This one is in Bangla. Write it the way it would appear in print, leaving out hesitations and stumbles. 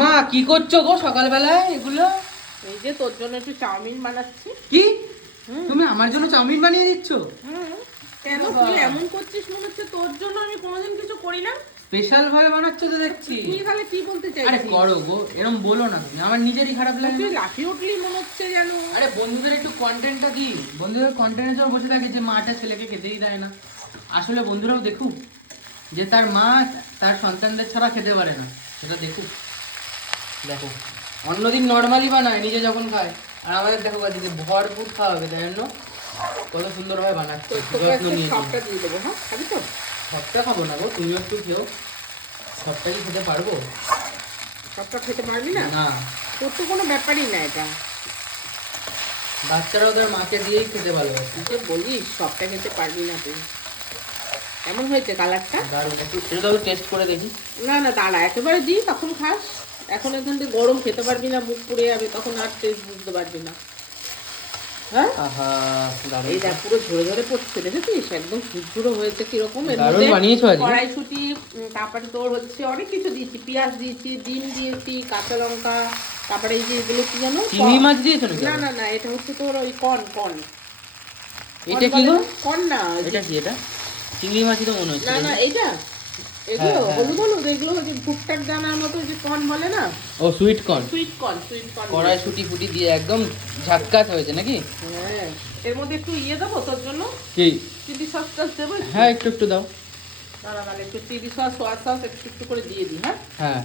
মা কি করছো গো সকালবেলায় এগুলো? এই যে তোর জন্য একটু চাউমিন বানাচ্ছি। কি তুমি আমার জন্য চাউমিন বানিয়ে দিচ্ছ? কেন তুই এমন করছিস, মনে হচ্ছে তোর জন্য আমি কোনোদিন কিছু করি না। স্পেশাল ভাবে বানাচ্ছ তো দেখছি। তুই তাহলে কি বলতে আরে চাইছিস? করো গো, এরকম বলো না তুমি, আমার নিজেরই খারাপ লাগে। তুই লাফিয়ে উঠলি মনে হচ্ছে যেন। আরে বন্ধুদের একটু কন্টেন্টটা দিই, বন্ধুদের কন্টেন্টের জন্য বসে থাকে যে মাটা ছেলেকে খেতেই দেয় না। আসলে বন্ধুরাও দেখুক যে তার মা তার সন্তানদের ছাড়া খেতে পারে না, সেটা দেখুক। দেখো অন্যদিন নর্মালি বানায় নিজে যখন খায়, আর আমাদের দেখো আজকে ভরপুর খাওয়াবে, তাই জন্য কত সুন্দরভাবে বানাচ্ছে। যত্ন নিয়ে সবটা দিয়ে দেবো। হ্যাঁ খাবি তো? সবটা খাবো না গো, তুমিও একটু খেও। সবটা কি খেতে পারবো? সবটা খেতে পারবি না? না, তোর তো কোনো ব্যাপারই না এটা। বাচ্চারা ওদের মাকে দিয়েই খেতে ভালোবাসে। তুই যে বলিস সবটা খেতে পারবি না তুই। কেমন হয়েছে কালারটা? দারুণ, একটু সেটা টেস্ট করে দেখি। না না দাঁড়া, একেবারে দিই তখন খাস। এখন এখান থেকে গরম খেতে পারবি না, মুখ পুড়ে যাবে, তখন আর টেস্ট বুঝতে পারবি না। হ্যাঁ আহা দারুণ। এই দেখ পুরো ঝরে ঝরে পড়ছে, দেখেছিস? একদম ঝুরঝুরো হয়েছে কিরকম। এর দারুণ মধ্যে বানিয়েছো আজকে। কড়াইশুঁটি, তারপরে তোর হচ্ছে অনেক কিছু দিয়েছি, পেঁয়াজ দিয়েছি, ডিম দিয়েছি, কাঁচা লঙ্কা, তারপরে এই যে এগুলো কি জানো, চিংড়ি মাছ দিয়েছো নাকি? না না না, এটা হচ্ছে তোর ওই কর্ন। এটা কি গো? কর্ন না, এটা কি? এটা চিংড়ি মাছই তো মনে হচ্ছে। না না এইটা, এগুলো হ্যাঁ। হলুদ হলুদ, এগুলো যে ভুট্টার দানার মতো যে কর্ন বলে না, ও সুইট কর্ন। সুইট কর্ন কড়াইশুঁটি ফুটি দিয়ে একদম ঝাক্কাস হয়েছে নাকি? হ্যাঁ। এর মধ্যে একটু ইয়ে দেবো তোর জন্য, কি? চিলি সস টস দেবো। হ্যাঁ একটু একটু দাও। দাঁড়া, একটু চিলি সস, সোয়া সস একটু একটু করে দিয়ে দিই। হ্যাঁ হ্যাঁ